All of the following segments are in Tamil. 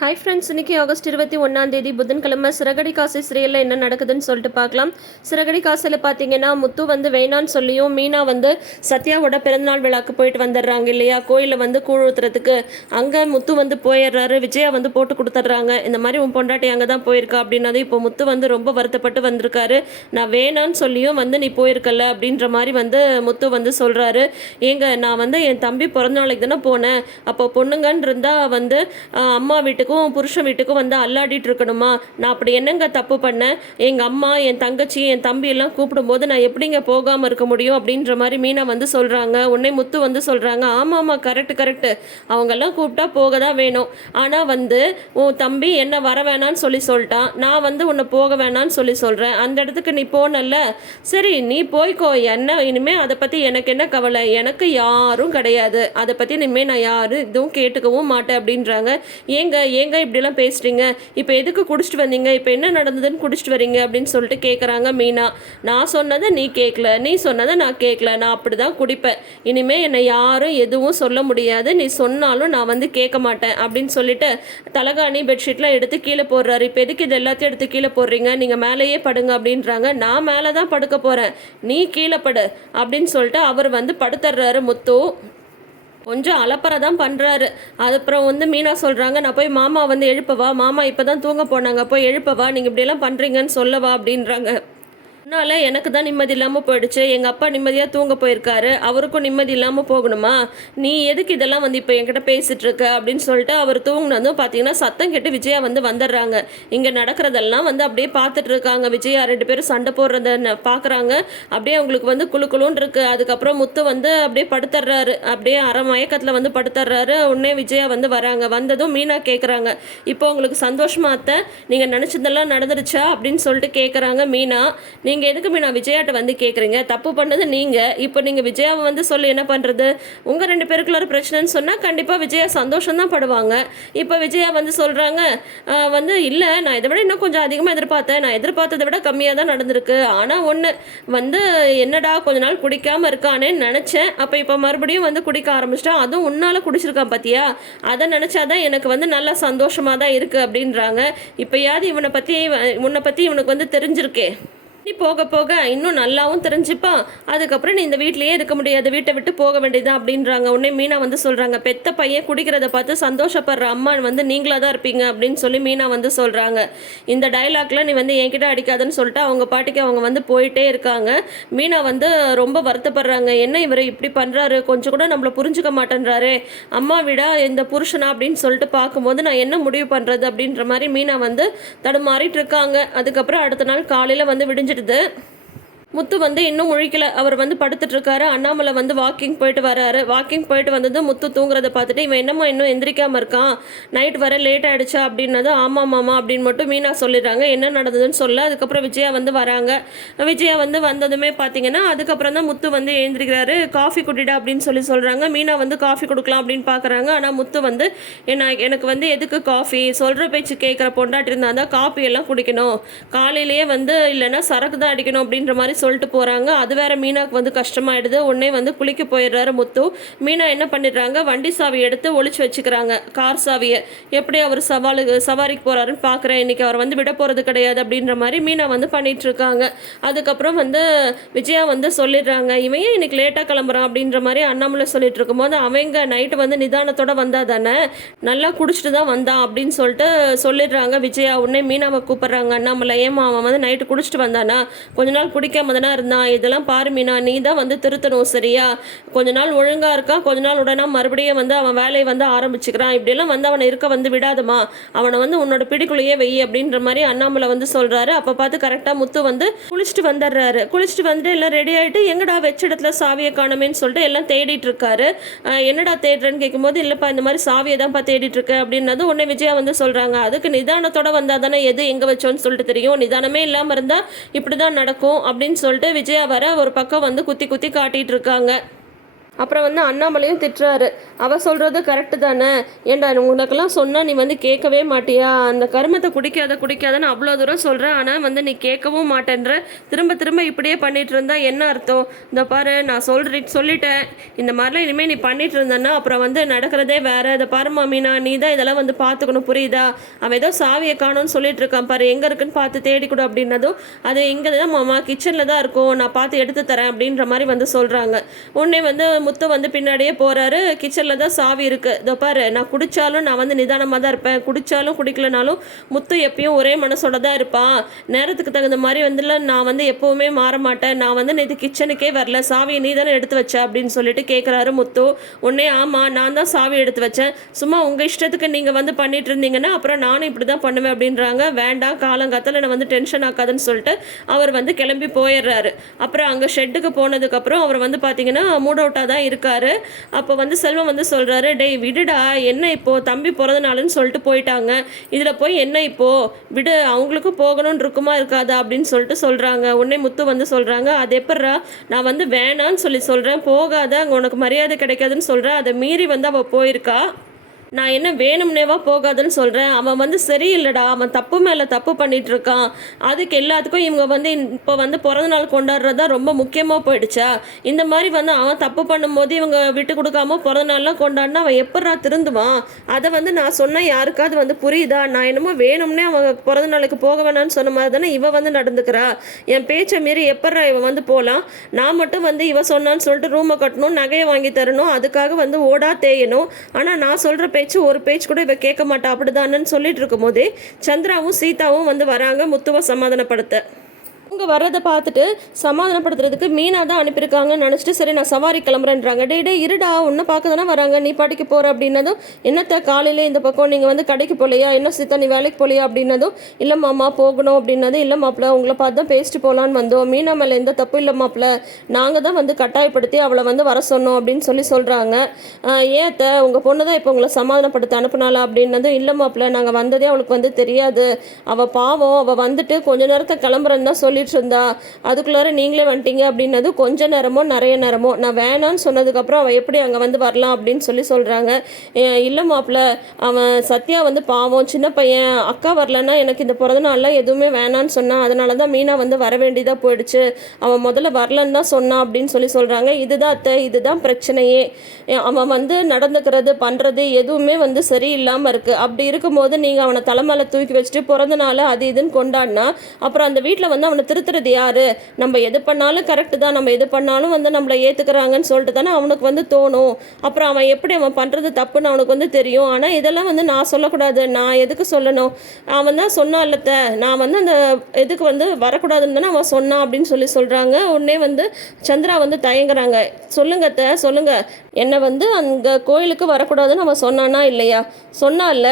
ஹாய் ஃப்ரெண்ட்ஸ் இன்னைக்கு ஆகஸ்ட் இருபத்தி ஒன்றாம் தேதி புதன்கிழமை சிறகடி காசை சிறையில் என்ன நடக்குதுன்னு சொல்லிட்டு பார்க்கலாம். சிறகடி காசில் பார்த்தீங்கன்னா முத்து வந்து வேணான்னு சொல்லியும் மீனா வந்து சத்யாவோட பிறந்தநாள் விழாக்கு போயிட்டு வந்துடுறாங்க இல்லையா? கோயிலில் வந்து கூழ் ஊத்துறதுக்கு. அங்கே முத்து வந்து போயிடுறாரு விஜயா வந்து போட்டு கொடுத்துட்றாங்க. இந்த மாதிரி உன் பொண்டாட்டி அங்கே தான் போயிருக்கா அப்படின்னது இப்போ முத்து வந்து ரொம்ப வருத்தப்பட்டு வந்திருக்காரு. நான் வேணான்னு சொல்லியும் வந்து நீ போயிருக்கல அப்படின்ற மாதிரி வந்து முத்து வந்து சொல்கிறாரு ஏங்க நான் வந்து என் தம்பி பிறந்தநாளைக்கு தானே போனேன். அப்போ பொண்ணுங்கன்னு இருந்தால் வந்து அம்மா வீட்டுக்கு வீட்டுக்கும் புருஷன் வீட்டுக்கும் வந்து அல்லாடிட்டு இருக்கணுமா? நான் அப்படி என்னங்க தப்பு பண்ணேன்? எங்கள் அம்மா என் தங்கச்சி என் தம்பி எல்லாம் கூப்பிடும்போது நான் எப்படிங்க போகாமல் இருக்க முடியும் அப்படின்ற மாதிரி மீனா வந்து சொல்கிறாங்க உன்னை முத்து வந்து சொல்கிறாங்க ஆமாம் ஆமாம் கரெக்ட் கரெக்டு அவங்கெல்லாம் கூப்பிட்டா போக தான் வேணும். ஆனால் வந்து உன் தம்பி என்ன வர வேணான்னு சொல்லி சொல்லிட்டான். நான் வந்து உன்னை போக வேணான்னு சொல்லி சொல்கிறேன் அந்த இடத்துக்கு நீ போனல்ல? சரி நீ போய்க்கோ. என்ன இனிமேல் அதை பற்றி எனக்கு என்ன கவலை? எனக்கு யாரும் கிடையாது. அதை பற்றி இனிமேல் நான் யாரும் இதுவும் கேட்டுக்கவும் மாட்டேன் அப்படின்றாங்க. ஏங்க ஏங்க இப்படிலாம் பேசுகிறீங்க இப்போ எதுக்கு குடிச்சிட்டு வந்தீங்க? இப்போ என்ன நடந்ததுன்னு குடிச்சிட்டு வரீங்க? அப்படின்னு சொல்லிட்டு கேட்குறாங்க மீனா. நான் சொன்னதை நீ கேட்கல நீ சொன்னதை நான் கேட்கல நான் அப்படி தான் குடிப்பேன். இனிமேல் என்னை யாரும் எதுவும் சொல்ல முடியாது. நீ சொன்னாலும் நான் வந்து கேட்க மாட்டேன் அப்படின்னு சொல்லிட்டு தலகாணி பெட்ஷீட்லாம் எடுத்து கீழே போடுறாரு. இப்போ எதுக்கு இது எல்லாத்தையும் எடுத்து கீழே போடுறீங்க? நீங்கள் மேலேயே படுங்க அப்படின்றாங்க. நான் மேலே தான் படுக்க போகிறேன் நீ கீழே படு அப்படின்னு சொல்லிட்டு அவர் வந்து படுத்துடுறாரு முத்து. கொஞ்சம் அலப்பறை தான் பண்ணுறாரு அதுக்கப்புறம் வந்து மீனா சொல்கிறாங்க நான் போய் மாமா வந்து எழுப்பவா? மாமா இப்போ தான் தூங்க போனாங்க. போய் எழுப்பவா? நீங்கள் இப்படியெல்லாம் பண்ணுறீங்கன்னு சொல்லவா? அப்படின்றாங்க. அதனால எனக்கு தான் நிம்மதி இல்லாமல் போயிடுச்சு. எங்கள் அப்பா நிம்மதியாக தூங்க போயிருக்காரு. அவருக்கும் நிம்மதி இல்லாமல் போகணுமா? நீ எதுக்கு இதெல்லாம் வந்து இப்போ என்கிட்ட பேசிட்டு இருக்க? அப்படின்னு சொல்லிட்டு அவர் தூங்கினதும் பார்த்தீங்கன்னா சத்தம் கேட்டு விஜயா வந்து வந்துடுறாங்க. இங்கே நடக்கிறதெல்லாம் வந்து அப்படியே பார்த்துட்டு இருக்காங்க. விஜயா ரெண்டு பேரும் சண்டை போடுறத பார்க்குறாங்க அப்படியே அவங்களுக்கு வந்து குளு குளுன்னு இருக்கு. அதுக்கப்புறம் முத்து வந்து அப்படியே படுத்துடுறாரு. அப்படியே அரை மயக்கத்தில் வந்து படுத்துடுறாரு. உடனே விஜயா வந்து வராங்க. வந்ததும் மீனா கேட்குறாங்க இப்போ உங்களுக்கு சந்தோஷமா அத்தை? நீங்கள் நினச்சதெல்லாம் நடந்துருச்சா? அப்படின்னு சொல்லிட்டு கேட்குறாங்க மீனா. நீங்கள் எதுக்கு மீனா விஜயாட்ட வந்து கேட்குறீங்க தப்பு பண்ணது நீங்கள் இப்போ நீங்கள் விஜயாவை வந்து சொல்லி என்ன பண்ணுறது உங்கள் ரெண்டு பேருக்குள்ள ஒரு பிரச்சனைன்னு சொன்னால் கண்டிப்பாக விஜயா சந்தோஷம் தான் படுவாங்க. இப்போ விஜயா வந்து சொல்கிறாங்க வந்து இல்லை நான் இதை விட இன்னும் கொஞ்சம் அதிகமாக எதிர்பார்த்தேன். நான் எதிர்பார்த்ததை விட கம்மியாக தான் நடந்திருக்கு. ஆனால் ஒன்று வந்து என்னடா கொஞ்ச நாள் குடிக்காமல் இருக்கானேன்னு நினச்சேன். அப்போ இப்போ மறுபடியும் வந்து குடிக்க ஆரம்பிச்சிட்டா அதுவும் உன்னால் குடிச்சிருக்கான் பார்த்தியா அதை நினச்சாதான் எனக்கு வந்து நல்லா சந்தோஷமாக தான் இருக்குது அப்படின்றாங்க. இப்போயாவது இவனை பற்றி உன்னை பற்றி இவனுக்கு வந்து தெரிஞ்சிருக்கே. நீ போக போக இன்னும் நல்லாவும் தெரிஞ்சுப்பான் அதுக்கப்புறம் நீ இந்த வீட்லேயே இருக்க முடியாது. வீட்டை விட்டு போக வேண்டியதுதான் அப்படின்றாங்க. உடனே மீனா வந்து சொல்கிறாங்க பெத்த பையன் குடிக்கிறத பார்த்து சந்தோஷப்படுற அம்மா வந்து நீங்களாக தான் இருப்பீங்க அப்படின்னு சொல்லி மீனா வந்து சொல்கிறாங்க இந்த டைலாக்ல நீ வந்து என்கிட்ட அடிக்காதுன்னு சொல்லிட்டு அவங்க பாட்டிக்கு அவங்க வந்து போயிட்டே இருக்காங்க. மீனா வந்து ரொம்ப வருத்தப்படுறாங்க. என்ன இவர் இப்படி பண்ணுறாரு கொஞ்சம் கூட நம்மள புரிஞ்சுக்க மாட்டேன்றாரே. அம்மா விட இந்த புருஷனா? அப்படின்னு சொல்லிட்டு பார்க்கும்போது நான் என்ன முடிவு பண்ணுறது அப்படின்ற மாதிரி மீனா வந்து தடுமாறிட்டு இருக்காங்க. அதுக்கப்புறம் அடுத்த நாள் காலையில் வந்து விடிஞ்சிடுது முத்து வந்து இன்னும் முழிக்கல. அவர் வந்து படுத்துட்டு இருக்காரு அண்ணாமலை வந்து வாக்கிங் போயிட்டு வராரு. வாக்கிங் போயிட்டு வந்ததும் முத்து தூங்குறத பார்த்துட்டு இவன் என்னம்மா இன்னும் எந்திரிக்காம இருக்கான். நைட் வர லேட் ஆயிடுச்சா அப்படின்னது ஆமா மாமா அப்படின்னு மட்டும் மீனா சொல்லிடுறாங்க. என்ன நடந்ததுன்னு சொல்ல. அதுக்கப்புறம் விஜயா வந்து வராங்க. விஜயா வந்து வந்ததுமே பார்த்தீங்கன்னா அதுக்கப்புறம் தான் முத்து வந்து எழுந்திரிக்கிறாரு காஃபி குடிடா அப்படின்னு சொல்லி சொல்றாங்க. மீனா வந்து காஃபி கொடுக்கலாம் அப்படின்னு பார்க்குறாங்க. ஆனால் முத்து வந்து என்ன எனக்கு வந்து எதுக்கு காஃபி? சொல்கிற பேச்சு கேட்குற பொண்டாட்டி இருந்தால் தான் காஃபி எல்லாம் குடிக்கணும். காலையிலேயே வந்து இல்லைன்னா சரக்கு தான் அடிக்கணும் அப்படின்ற மாதிரி சொல்லிட்டு போகிறாங்க அது வேற மீனாக்கு வந்து கஷ்டமாயிடுது. உடனே வந்து குளிக்க போயிடுறாரு முத்து. மீனா என்ன பண்ணிடுறாங்க? வண்டி சாவி எடுத்து ஒழிச்சு வச்சுக்கிறாங்க. கார் சாவியை. எப்படி அவர் சவாலு சவாரிக்கு போகிறாருன்னு பார்க்குறேன் இன்னைக்கு அவர் வந்து விட போகிறது கிடையாது அப்படின்ற மாதிரி மீனா வந்து பண்ணிகிட்ருக்காங்க அதுக்கப்புறம் வந்து விஜயா வந்து சொல்லிடுறாங்க இவன் ஏன் இன்றைக்கி லேட்டாக கிளம்புறான்? அப்படின்ற மாதிரி அண்ணாமலை சொல்லிட்டு இருக்கும்போது அவங்க நைட்டு வந்து நிதானத்தோட வந்தா தானே? நல்லா குடிச்சிட்டு தான் வந்தான் அப்படின்னு சொல்லிட்டு சொல்லிடுறாங்க விஜயா. உடனே மீனாவை கூப்பிட்றாங்க அண்ணாமலை ஏமா அவன் வந்து நைட்டு குடிச்சிட்டு வந்தானா? கொஞ்ச நாள் குடிக்க தானே இருந்தான் இதெல்லாம் பாரு மீனா நீ தான் வந்து திருத்தணும் சரியா? கொஞ்ச நாள் ஒழுங்காக இருக்கான் கொஞ்ச நாள் உடனே மறுபடியும் வந்து அவன் வேலையை வந்து ஆரம்பிச்சுக்கிறான். இப்படியெல்லாம் வந்து அவனை இருக்க வந்து விடாதமா அவனை வந்து உன்னோட பிடிக்குள்ளேயே வை அப்படின்ற மாதிரி அண்ணாமலை வந்து சொல்கிறாரு அப்போ பார்த்து கரெக்டாக முத்து வந்து குளிச்சுட்டு வந்துடுறாரு. குளிச்சுட்டு வந்துட்டு எல்லாம் ரெடி ஆகிட்டு எங்கடா வச்ச இடத்துல சாவியை காணுமேன்னு சொல்லிட்டு எல்லாம் தேடிட்டு இருக்காரு. என்னடா தேடுறேன்னு கேட்கும்போது இல்லைப்பா இந்த மாதிரி சாவியை தான்ப்பா தேடிட்டு இருக்கு அப்படின்னது உடனே விஜயா வந்து சொல்கிறாங்க அதுக்கு நிதானத்தோட வந்தால் தானே எது எங்கே வச்சோன்னு சொல்லிட்டு தெரியும். நிதானமே இல்லாமல் இருந்தால் இப்படி இப்படிதான் நடக்கும் அப்படின்னு சொல்லிட்டு விஜயா வர ஒரு பக்கம் வந்து குத்தி குத்தி காட்டிட்டு இருக்காங்க. அப்புறம் வந்து அண்ணாமலையும் திட்டுறாரு. அவள் சொல்கிறது கரெக்டு தானே? ஏண்டா உனக்கெல்லாம் சொன்னால் நீ வந்து கேட்கவே மாட்டியா? அந்த கருமத்தை குடிக்காத குடிக்காதன்னு அவ்வளோ தூரம் சொல்கிறேன் ஆனால் வந்து நீ கேட்கவும் மாட்டேன்ற. திரும்ப திரும்ப இப்படியே பண்ணிட்டு இருந்தா என்ன அர்த்தம்? இந்த பாரு நான் சொல்றி சொல்லிட்டேன். இந்த மாதிரிலாம் இனிமேல் நீ பண்ணிட்டு இருந்தேன்னா அப்புறம் வந்து நடக்கிறதே வேற. இதை பாரு மாமினா நீ தான் இதெல்லாம் வந்து பார்த்துக்கணும் புரியுதா? அவன் ஏதோ சாவியை காணும்னு சொல்லிட்டு இருக்கான் பாரு. எங்கே இருக்குன்னு பார்த்து தேடி கொடு அப்படின்னதும் அது இங்கே தான் மாமா கிச்சனில் தான் இருக்கும். நான் பார்த்து எடுத்து தரேன் அப்படின்ற மாதிரி வந்து சொல்கிறாங்க உடனே வந்து முத்து வந்து பின்னாடியே போகிறாரு கிச்சனில் தான் சாவி இருக்குது இதோ பாரு நான் குடித்தாலும் நான் வந்து நிதானமாக தான் இருப்பேன். குடித்தாலும் குடிக்கலனாலும் முத்து எப்பயும் ஒரே மனசோட தான் இருப்பான். நேரத்துக்கு தகுந்த மாதிரி வந்துல நான் வந்து எப்போவுமே மாற மாட்டேன். நான் வந்து நேற்று கிச்சனுக்கே வரல. சாவியை நீ தானே எடுத்து வச்ச அப்படின்னு சொல்லிட்டு கேட்குறாரு முத்து. உடனே ஆமாம் நான் தான் சாவி எடுத்து வச்சேன். சும்மா உங்கள் இஷ்டத்துக்கு நீங்கள் வந்து பண்ணிட்டு இருந்தீங்கன்னா அப்புறம் நானும் இப்படி தான் பண்ணுவேன் அப்படின்றாங்க. வேண்டாம் காலங்காத்தில் நான் வந்து டென்ஷன் ஆக்காதுன்னு சொல்லிட்டு அவர் வந்து கிளம்பி போயிடுறாரு. அப்புறம் அங்கே ஷெட்டுக்கு போனதுக்கப்புறம் அவர் வந்து பார்த்தீங்கன்னா மூட் அவுட்டாக தான் இருக்காரு. அப்போ வந்து செல்வம் வந்து சொல்கிறாரு டேய் விடுடா என்ன இப்போ தம்பி பிறந்த நாளுன்னு சொல்லிட்டு போயிட்டாங்க. இதில் போய் என்ன இப்போ? விடு அவங்களுக்கும் போகணும்னு இருக்குமா இருக்காதா? அப்படின்னு சொல்லிட்டு சொல்கிறாங்க உன்னை முத்து வந்து சொல்கிறாங்க அது எப்பட்றா? நான் வந்து வேணான்னு சொல்லி சொல்கிறேன் போகாத அங்கே உனக்கு மரியாதை கிடைக்காதுன்னு சொல்கிறேன் அதை மீறி வந்து அவள் போயிருக்கா. நான் என்ன வேணும்னேவா போகாதுன்னு சொல்கிறேன் அவன் வந்து சரியில்லைடா அவன் தப்பு மேலே தப்பு பண்ணிட்டு இருக்கான் அதுக்கு எல்லாத்துக்கும் இவங்க வந்து இப்போ வந்து பிறந்த நாள் கொண்டாடுறது தான் ரொம்ப முக்கியமாக போயிடுச்சா? இந்த மாதிரி வந்து அவன் தப்பு பண்ணும்போது இவங்க விட்டு கொடுக்காம பிறந்த நாள்லாம் கொண்டாடினா அவன் எப்பட்றா திருந்துவான்? அதை வந்து நான் சொன்னால் யாருக்காவது வந்து புரியுதா? நான் என்னமோ வேணும்னே அவன் பிறந்த நாளுக்கு போக வேணாம்னு சொன்ன மாதிரி தானே இவன் வந்து நடந்துக்கிறா? என் பேச்சை மீறி எப்பட்றா இவன் வந்து போகலாம் நான் மட்டும் வந்து இவன் சொன்னான்னு சொல்லிட்டு ரூமை கட்டணும் நகையை வாங்கி தரணும் அதுக்காக வந்து ஓடா தேயணும். ஆனால் நான் சொல்கிற பேச்சு ஒரு பேச்சு கூட இவ கேட்க மாட்டா. அப்படிதானன்னு சொல்லிட்டு இருக்கும்போதே சந்திராவும் சீதாவும் வந்து வராங்க முத்துவை சமாதானப்படுத்த. அவங்க வர்றதை பார்த்துட்டு சமாதானப்படுத்துறதுக்கு மீனா தான் அனுப்பியிருக்காங்கன்னு நினச்சிட்டு சரி நான் சவாரி கிளம்புறேன்றாங்க. டே டே இருடா ஒன்று பார்க்க தானே வராங்க. நீ பாட்டிக்கு போகிற அப்படின்னதும் என்னத்த காலையிலே இந்த பக்கம் நீங்கள் வந்து கடைக்கு போகலையா என்ன சித்தா நீ வேலைக்கு போகலையா அப்படின்னதும் இல்லை மாமா போகணும் அப்படின்னதும் இல்லை மாப்பிள்ள உங்களை பார்த்து தான் பேசிட்டு போகலான்னு வந்தோம். மீனா மேலே எந்த தப்பு இல்லை மாப்பிள்ள நாங்கள் தான் வந்து கட்டாயப்படுத்தி அவளை வந்து வர சொன்னோம் அப்படின்னு சொல்லி சொல்கிறாங்க ஏத்த உங்கள் பொண்ணு தான் இப்போ உங்களை சமாதானப்படுத்த அனுப்புனாளா? அப்படின்னதும் இல்லை மாப்பிள்ள நாங்கள் வந்ததே அவளுக்கு வந்து தெரியாது. அவள் பாவம். அவள் வந்துட்டு கொஞ்ச நேரத்தை கிளம்புறேன்னு தான் சொல்லி சொல்லிட்டு இருந்தா அதுக்குள்ளார நீங்களே வந்துட்டீங்க அப்படின்னது கொஞ்ச நேரமோ நிறைய நேரமோ. நான் வேணான்னு சொன்னதுக்கப்புறம் அவள் எப்படி அங்கே வந்து வரலாம் அப்படின்னு சொல்லி சொல்கிறாங்க இல்லை மாப்பிள்ள அவன் சத்யா வந்து பாவம். சின்ன பையன் அக்கா வரலன்னா எனக்கு இந்த பிறந்த நாளில் எதுவுமே வேணான்னு சொன்னான் அதனால தான் மீனா வந்து வர வேண்டியதாக போயிடுச்சு. அவன் முதல்ல வரலன்னு தான் சொன்னான் அப்படின்னு சொல்லி சொல்கிறாங்க இதுதான் அத்தை இதுதான் பிரச்சனையே. அவன் வந்து நடந்துக்கிறது பண்ணுறது எதுவுமே வந்து சரியில்லாமல் இருக்குது அப்படி இருக்கும்போது நீங்கள் அவனை தலைமையில் தூக்கி வச்சுட்டு பிறந்த நாள் அது இதுன்னு கொண்டாடினா அப்புறம் அந்த வீட்டில் வந்து அவனை திருத்துறது யாரு? நம்ம எது பண்ணாலும் கரெக்டு தான். நம்ம எது பண்ணாலும் வந்து நம்மளை ஏற்றுக்கிறாங்கன்னு சொல்லிட்டு தானே அவனுக்கு வந்து தோணும். அப்புறம் அவன் எப்படி அவன் பண்ணுறது தப்புன்னு அவனுக்கு வந்து தெரியும். ஆனால் இதெல்லாம் வந்து நான் சொல்லக்கூடாது. நான் எதுக்கு சொல்லணும்? அவன் தான் சொன்னான் இல்லத்த நான் வந்து அந்த எதுக்கு வந்து வரக்கூடாதுன்னு தானே அவன் சொன்னான் அப்படின்னு சொல்லி சொல்கிறாங்க உடனே வந்து சந்திரா வந்து தயங்குறாங்க. சொல்லுங்க அத்தை சொல்லுங்க. என்னை வந்து அங்கே கோயிலுக்கு வரக்கூடாதுன்னு அவன் சொன்னானா இல்லையா? சொன்னால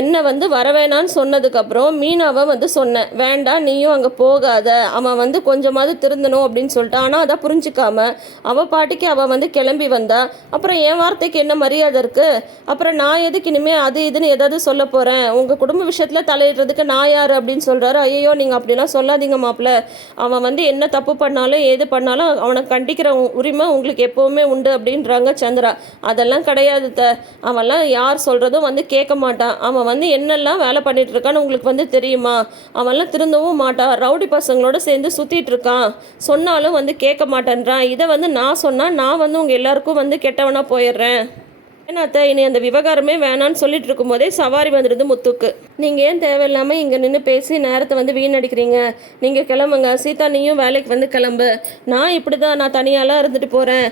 என்னை வந்து வரவேணான்னு சொன்னதுக்கப்புறம் மீனாவை வந்து சொன்னேன். வேண்டாம் நீயும் அங்கே போகாத. அவன் வந்து கொஞ்சமாவது திருந்தணும் அப்படின்னு சொல்லிட்டு. ஆனால் அதை புரிஞ்சுக்காம அவள் பாட்டிக்கு அவள் வந்து கிளம்பி வந்தா. அப்புறம் என் வார்த்தைக்கு என்ன மரியாதை இருக்குது அப்புறம் நான் எதுக்கு இனிமேல் அது இதுன்னு ஏதாவது சொல்ல போகிறேன் உங்கள் குடும்ப விஷயத்தில் தலையிடுறதுக்கு நான் யார் அப்படின்னு சொல்கிறாரு ஐயோ நீங்கள் அப்படிலாம் சொல்லாதீங்க மாப்பிள்ள. அவன் வந்து என்ன தப்பு பண்ணாலும் ஏது பண்ணாலும் அவனை கண்டிக்கிற உ- உரிமை உங்களுக்கு எப்போவுமே உண்டு அப்படின்றாங்க சந்திரா. அதெல்லாம் கிடையாது த. அவன்லாம் யார் சொல்கிறதும் வந்து கேட்க மாட்டான் அவன் வந்து என்னெல்லாம் வேலை பண்ணிகிட்ருக்கான்னு உங்களுக்கு வந்து தெரியுமா? அவன்லாம் திருந்தவும் மாட்டான் ரவுடி பசங்களோட சேர்ந்து சுற்றிட்டு இருக்கான். சொன்னாலும் வந்து கேட்க மாட்டேன்றான். இதை வந்து நான் சொன்னால் நான் வந்து உங்கள் எல்லாருக்கும் வந்து கெட்டவனாக போயிடுறேன். ஏன்னாத்த இனி அந்த விவகாரமே வேணான்னு சொல்லிட்டு இருக்கும்போதே சவாரி வந்துடுது முத்துக்கு. நீங்கள் ஏன் தேவையில்லாமல் இங்கே நின்று பேசி நேரத்தை வந்து வீணடிக்கிறீங்க? நீங்கள் கிளம்புங்க. சீதா நீயும் வேலைக்கு வந்து கிளம்பு. நான் இப்படி தான் நான் தனியாலாம் இருந்துட்டு போகிறேன்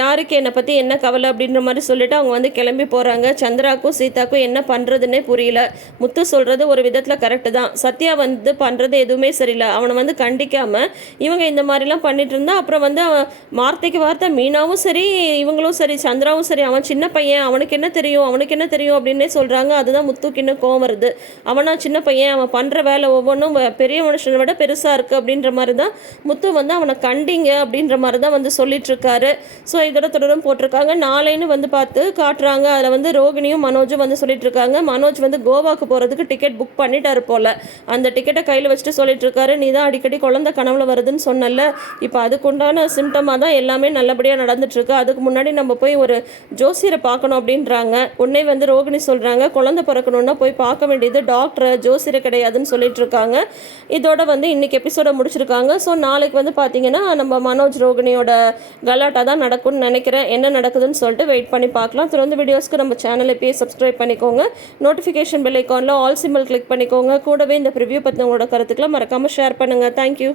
யாருக்கு என்னை பற்றி என்ன கவலை அப்படின்ற மாதிரி சொல்லிட்டு அவங்க வந்து கிளம்பி போகிறாங்க சந்திராக்கும் சீதாக்கும் என்ன பண்ணுறதுன்னே புரியல. முத்து சொல்கிறது ஒரு விதத்தில் கரெக்டு தான். சத்யா வந்து பண்ணுறது எதுவுமே சரியில்லை. அவனை வந்து கண்டிக்காமல் இவங்க இந்த மாதிரிலாம் பண்ணிட்டு இருந்தா அப்புறம் வந்து அவன் வார்த்தைக்கு வார்த்தை மீனாவும் சரி இவங்களும் சரி சந்திராவும் சரி அவன் சின்ன பையன் பையன் அவனுக்கு என்ன தெரியும் அவனுக்கு என்ன தெரியும் அப்படின்னே சொல்கிறாங்க அதுதான் முத்துக்கு இன்னும் கோவம் வருது. அவனா சின்ன பையன் அவன் பண்ணுற வேலை ஒவ்வொன்றும் பெரிய மனுஷனை விட பெருசாக இருக்குது அப்படின்ற மாதிரி தான் முத்து வந்து அவனை கண்டிங்க அப்படின்ற மாதிரி தான் வந்து சொல்லிட்டு இருக்காரு ஸோ இதோட தொடரும் போட்டிருக்காங்க. நாளைன்னு வந்து பார்த்து காட்டுறாங்க. அதில் வந்து ரோகிணியும் மனோஜும் வந்து சொல்லிட்டு இருக்காங்க மனோஜ் வந்து கோவாக்கு போகிறதுக்கு டிக்கெட் புக் பண்ணிட்டாரு போல். அந்த டிக்கெட்டை கையில் வச்சுட்டு சொல்லிட்டு இருக்காரு நீ தான் அடிக்கடி குழந்தை கனவுல வருதுன்னு சொன்னல இப்போ அதுக்குண்டான சிம்டமாக தான் எல்லாமே நல்லபடியாக நடந்துட்டுருக்கு அதுக்கு முன்னாடி நம்ம போய் ஒரு ஜோசியரை பார்க்கணும் அப்படின்றாங்க. உன்னை வந்து ரோகிணி சொல்கிறாங்க குழந்தை பிறக்கணுன்னா போய் பார்க்க வேண்டியது டாக்டர் ஜோசியர் கிடையாதுன்னு சொல்லிட்டு இருக்காங்க. இதோட வந்து இன்னைக்கு எபிசோட முடிச்சிருக்காங்க. ஸோ நாளைக்கு வந்து பார்த்தீங்கன்னா நம்ம மனோஜ் ரோகிணியோட கலாட்டா தான் நடக்கும்னு நினைக்கிறேன். என்ன நடக்குதுன்னு சொல்லிட்டு வெயிட் பண்ணி பார்க்கலாம். தொடர்ந்து வீடியோஸ்க்கு நம்ம சேனலை போய் சப்ஸ்கிரைப் பண்ணிக்கோங்க. நோட்டிஃபிகேஷன் பெல் ஐக்கானில் ஆல் சிம்பிள் கிளிக் பண்ணிக்கோங்க. கூடவே இந்த ப்ரிவ்யூ பற்றி உங்களோட கருத்துக்களை மறக்காமல் ஷேர் பண்ணுங்கள் தேங்க்யூ